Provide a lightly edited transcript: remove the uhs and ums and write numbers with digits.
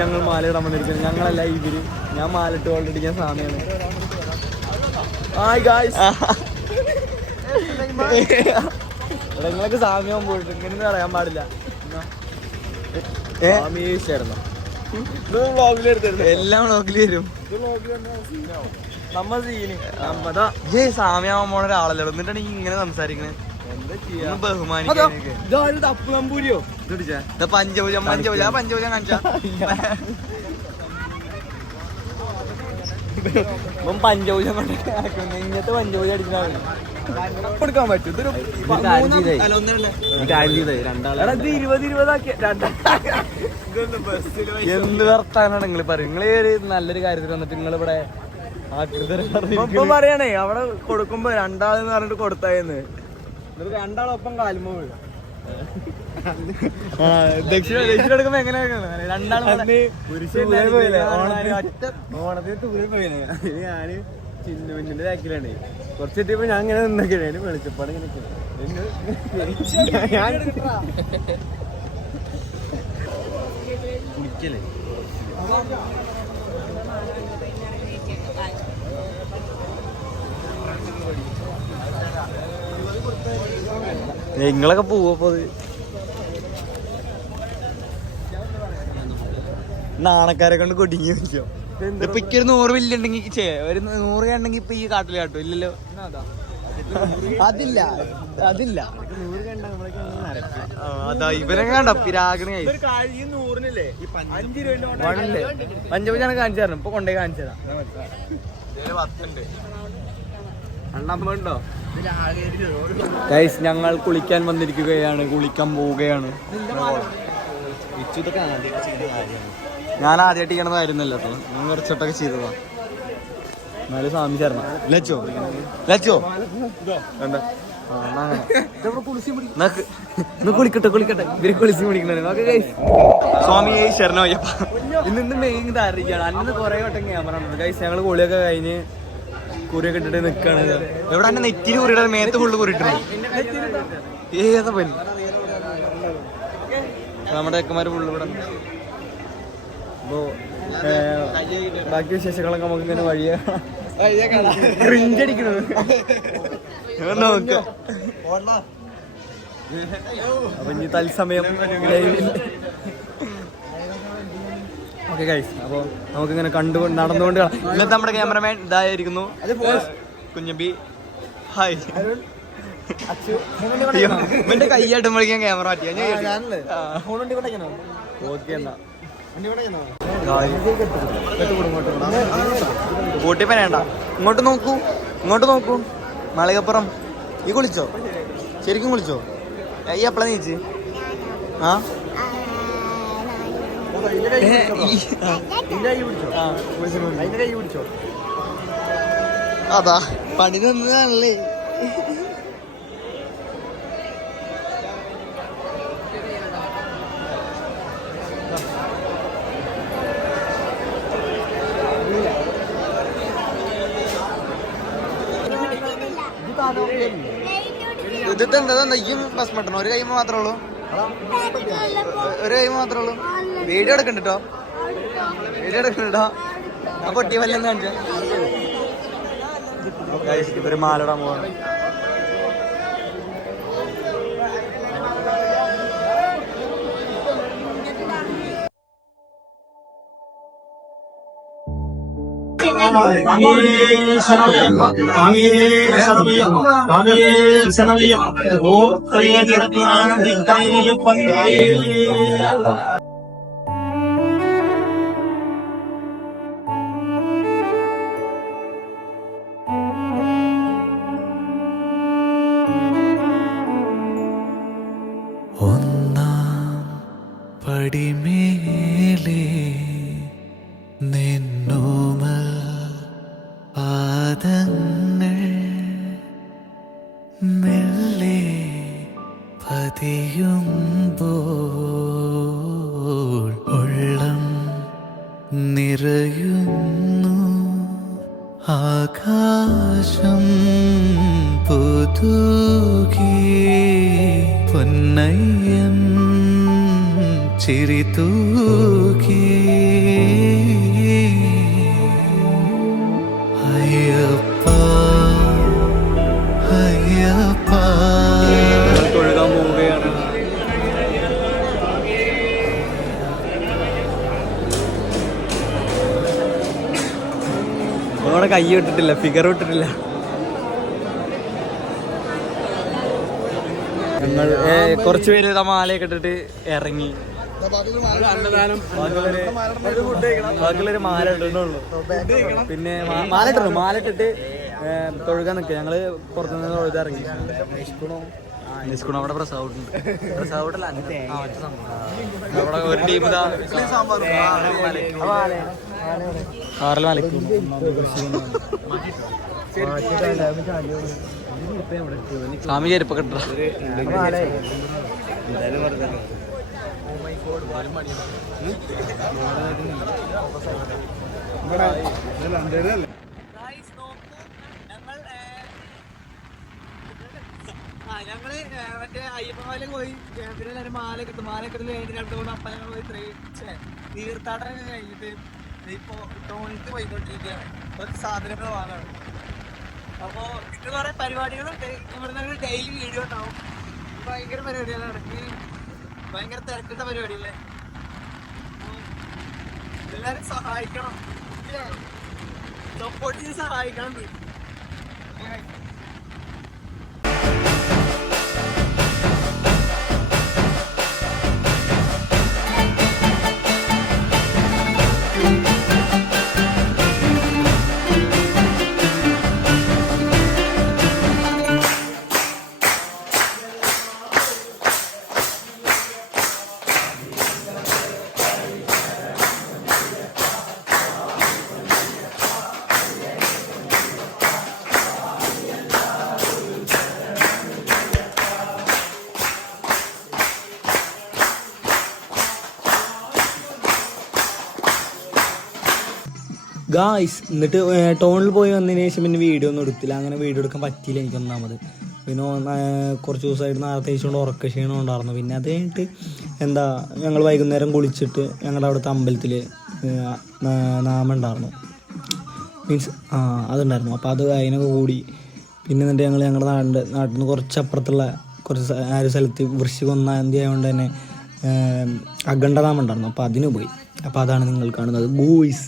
ഞങ്ങൾ മാലയിടാൻ വന്നിരിക്കുന്നത്. ഞങ്ങളല്ല ഇവര്. ഞാൻ മാലിട്ട് ഓൾറെഡി ഞാൻ സാമിയാണ്. നിങ്ങൾക്ക് സാമ്യം പോയിട്ട് ഇങ്ങനെ അറിയാൻ പാടില്ല. എല്ലാം വ്ളോഗിൽ വരും. നമ്മ സീന് നമ്മതാ സാമ്യാവാൻ പോണ ഒരാളല്ലോ. എന്നിട്ടാണ് ഇങ്ങനെ സംസാരിക്കണേ. ബഹുമാനിയോ പഞ്ചപൂജ പഞ്ചപൂജ കാണിച്ച പഞ്ചപൂജ ഇങ്ങനത്തെ പഞ്ചപൂജ അടിച്ചാൽ കൊടുക്കാൻ പറ്റും. എന്ത് വർത്താനാണ് നിങ്ങൾ പറയും? നിങ്ങള് നല്ലൊരു കാര്യത്തിൽ വന്നിട്ട് നിങ്ങളിവിടെ പറയണേ അവിടെ കൊടുക്കുമ്പോ രണ്ടാളെന്ന് പറഞ്ഞിട്ട് കൊടുത്തായെന്ന്. രണ്ടാളൊപ്പം കാലുമ്പോ വീഴും. ദക്ഷിണ എടുക്കുമ്പോ എങ്ങനെയാണ് രണ്ടാളും ഓണത്തിന് തൂരം പോയില്ലേ? ഞാന് ചിന്നുവിന്റെ ബാക്കിലാണ്. കുറച്ചിട്ടിപ്പോ ഞാൻ ഇങ്ങനെ നിന്നൊക്കെയാണ് വെളിച്ചപ്പാട് ഇങ്ങനെ കുളിക്കല്ലേ. നിങ്ങളൊക്കെ പോവപ്പോ നാണക്കാരെ കൊണ്ട് കൊടിങ്ങി വെച്ചോ. ഇപ്പൊ ഒരു 100 വില്ലുണ്ടെങ്കിൽ ഒരു 100 കണ്ടെങ്കിൽ ഇപ്പൊ ഈ കാട്ടില് കാട്ടും ഇല്ലല്ലോ. അതില്ല അതാ ഇവരൊക്കെ കണ്ട പിരാഗണി പഞ്ചപൂജാണ് കാണിച്ചു തരണം. ഇപ്പൊ കൊണ്ടേ കാണിച്ചു തരാം. 10 രണ്ടാമ്പോ ഗൈസ് ഞങ്ങൾ കുളിക്കാൻ വന്നിരിക്കുകയാണ്. കുളിക്കാൻ പോവുകയാണ്. ഞാൻ ആദ്യമായിട്ട് ചെയ്യണമെന്ന് ആയിരുന്നല്ലോ കേട്ടോ. ഞാൻ കുറച്ചോട്ടൊക്കെ ചെയ്തതാ. എന്നാലും സ്വാമി ചേർന്ന ലച്ചോ എന്താ കുളിക്കട്ടെ ഇവര് കുളിച്ച് പിടിക്കണേ. സ്വാമി ശരണയ്യപ്പ ഇന്ന് മെയിൻ ഇതായിരിക്കാണ്. അന്ന് കുറെ വട്ടം ക്യാമറ ഉണ്ട് ഗൈസ്. ഞങ്ങള് കുളിയൊക്കെ കഴിഞ്ഞ് കുറിയൊക്കെ ഇട്ടിട്ട് നിക്കാണ്. എവിടെ തന്നെ നെറ്റിന് കുറിയിട മേത്ത് ഫുള്ള് കുറിയിട്ടുണ്ട്. ഏതാ പനി നമ്മുടെ ചെക്കന്മാര് ഫുള്ള് ഇവിടെ. അപ്പോ ബാക്കി വിശേഷങ്ങളൊക്കെ നമുക്ക് ഇങ്ങനെ വഴിയാ ക്രിഞ്ചടിക്കണത് നോക്ക. അപ്പൊ ഇനി തത്സമയം ഓക്കെ ഗൈസ്. അപ്പൊ നമുക്കിങ്ങനെ നടന്നുകൊണ്ട് ഇന്നത്തെ നമ്മുടെ ക്യാമറമാൻ ഇതായിരിക്കുന്നു കുഞ്ഞമ്പി. ഹായ്. എന്റെ കൈയാട്ടുമ്പോഴേക്കും ക്യാമറ മാറ്റിയാ. ഓക്കെ എന്നാ കൂട്ടിപ്പനേണ്ട. ഇങ്ങോട്ട് നോക്കൂ മാളികപ്പുറം. ഈ കുളിച്ചോ? ശരിക്കും കുളിച്ചോ? ഈ എപ്പളാ നീച്ച്? അതാ പണി തന്നതാണല്ലേ. ഇതിട്ട് എന്താ നെയ്യും ഭസ്മട്ടണം. ഒരു കൈമ മാത്രമേ ഉള്ളൂ. വീഡിയോ എടുക്കണ്ടോ? ആ പൊട്ടി വല്ലെന്ന് കാണിച്ച ഇവര് മാലിടാൻ പോവാണ്. ഒന്നാം പടിമേലേ നിന്നോമൽ പാദങ്ങൾ മെല്ലെ പതിയുമ്പോൾ ഉള്ളം നിറയുന്നു. ആകാശം പുതുകി പൊന്നയ്യൻ ചിരി തൂകി അയ്യപ്പ അയ്യപ്പ. തൊഴുകാൻ പോവുകയാണ്. നമ്മളവിടെ കൈ വിട്ടിട്ടില്ല, ഫിഗർ വിട്ടിട്ടില്ല. ഞങ്ങൾ കുറച്ച് പേര് മാലയൊക്കെ ഇട്ടിട്ട് ഇറങ്ങി. ബാക്കിയുള്ളൊരു മാല ഇടണുള്ളൂ. പിന്നെ മാല ഇട്ടു, മാല ഇട്ടിട്ട് തൊഴുകാൻ നിൽക്കുക. ഞങ്ങള് പുറത്തുനിന്ന് തൊഴുതിറങ്ങി. നിസ്കുണം അവിടെ പ്രസവമുണ്ട്. പ്രസവട്ടല്ല, അവിടെ ഒരു ടീം കാറിൽ മലക്കും. സ്വാമി ചെരുപ്പൊക്കെ ഇട്ട ഞങ്ങള് മറ്റേ അയ്യപ്പമാല പോയി. പിന്നെ മാലക്കെട്ട് കഴിഞ്ഞിട്ട് 2 മൂന്ന് അപ്പം ഞങ്ങൾ പോയി തീർത്ഥാടനം കഴിഞ്ഞിട്ട് ഇപ്പൊ ടൗണിലേക്ക് പോയിക്കൊണ്ടിരിക്കുകയാണ്. കുറച്ച് സാധനങ്ങൾ വാങ്ങാണ്. അപ്പോ ഇത് കുറെ പരിപാടികളുണ്ട്. ഇവിടുന്ന് ഡെയിലി വീഡിയോ ഉണ്ടാവും. ഭയങ്കര പരിപാടികളാണ്. ഭയങ്കര തിരക്കിട്ട പരിപാടികളെ. എല്ലാരും സഹായിക്കണം, സപ്പോർട്ട് ചെയ്ത് സഹായിക്കണം. ഗായ്സ്, എന്നിട്ട് ടൗണിൽ പോയി വന്നതിന് ശേഷം പിന്നെ വീഡിയോ ഒന്നും എടുത്തില്ല. അങ്ങനെ വീഡിയോ എടുക്കാൻ പറ്റിയില്ല എനിക്ക് ഒന്നാമത്. പിന്നെ കുറച്ച് ദിവസമായിട്ട് നേരത്തെ കഴിച്ചുകൊണ്ട് ഉറക്ക ക്ഷീണം ഉണ്ടായിരുന്നു. പിന്നെ അത് കഴിഞ്ഞിട്ട് ഞങ്ങൾ വൈകുന്നേരം കുളിച്ചിട്ട് ഞങ്ങളുടെ അവിടുത്തെ അമ്പലത്തിൽ നാമം ഉണ്ടായിരുന്നു, മീൻസ് അതുണ്ടായിരുന്നു. അപ്പോൾ അത് അതിനൊക്കെ കൂടി. പിന്നെ എന്നിട്ട് ഞങ്ങളുടെ നാട്ടിൽ നിന്ന് കുറച്ചപ്പുറത്തുള്ള ഒരു സ്ഥലത്ത് വൃശ്ചിക 1-ാം തീയതി ആയതുകൊണ്ട് തന്നെ അഖണ്ഡനാമം ഉണ്ടായിരുന്നു. അപ്പോൾ അതിന് പോയി. അപ്പോൾ അതാണ് നിങ്ങൾ കാണുന്നത് ഗൂയ്സ്.